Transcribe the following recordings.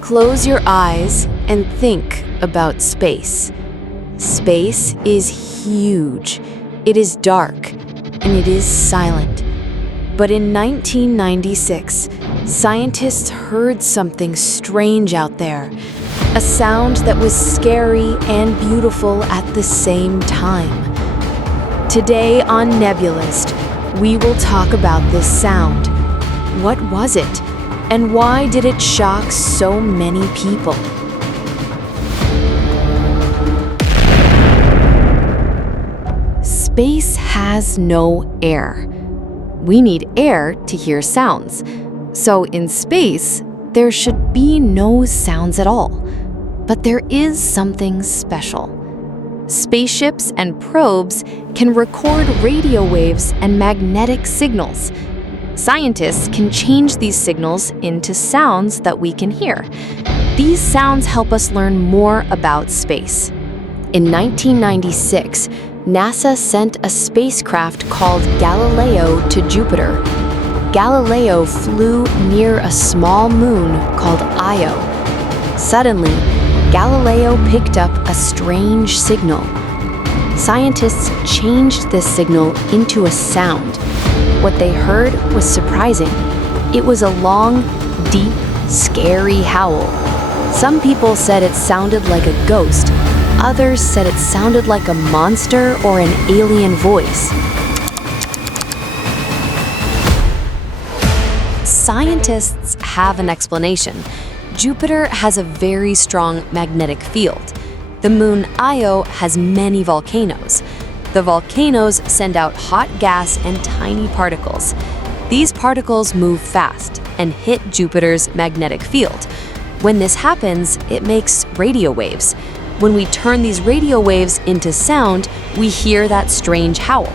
Close your eyes and think about space. Space is huge, it is dark, and it is silent. But in 1996, scientists heard something strange out there, a sound that was scary and beautiful at the same time. Today on Nebulyst, we will talk about this sound. What was it? And why did it shock so many people? Space has no air. We need air to hear sounds. So in space, there should be no sounds at all. But there is something special. Spaceships and probes can record radio waves and magnetic signals. Scientists can change these signals into sounds that we can hear. These sounds help us learn more about space. In 1996, NASA sent a spacecraft called Galileo to Jupiter. Galileo flew near a small moon called Io. Suddenly, Galileo picked up a strange signal. Scientists changed this signal into a sound. What they heard was surprising. It was a long, deep, scary howl. Some people said it sounded like a ghost. Others said it sounded like a monster or an alien voice. Scientists have an explanation. Jupiter has a very strong magnetic field. The moon Io has many volcanoes. The volcanoes send out hot gas and tiny particles. These particles move fast and hit Jupiter's magnetic field. When this happens, it makes radio waves. When we turn these radio waves into sound, we hear that strange howl.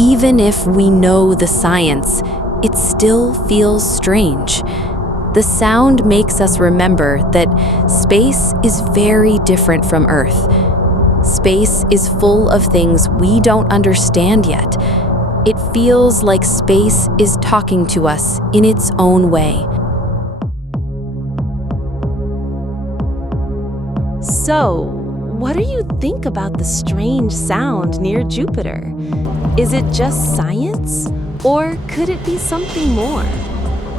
Even if we know the science, it still feels strange. The sound makes us remember that space is very different from Earth. Space is full of things we don't understand yet. It feels like space is talking to us in its own way. So, what do you think about the strange sound near Jupiter? Is it just science, or could it be something more?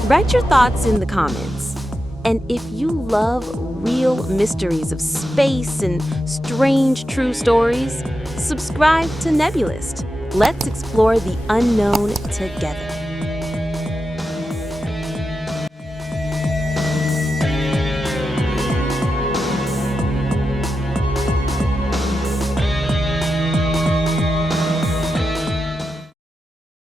Write your thoughts in the comments. And if you love real mysteries of space and strange true stories, subscribe to Nebulyst. Let's explore the unknown together.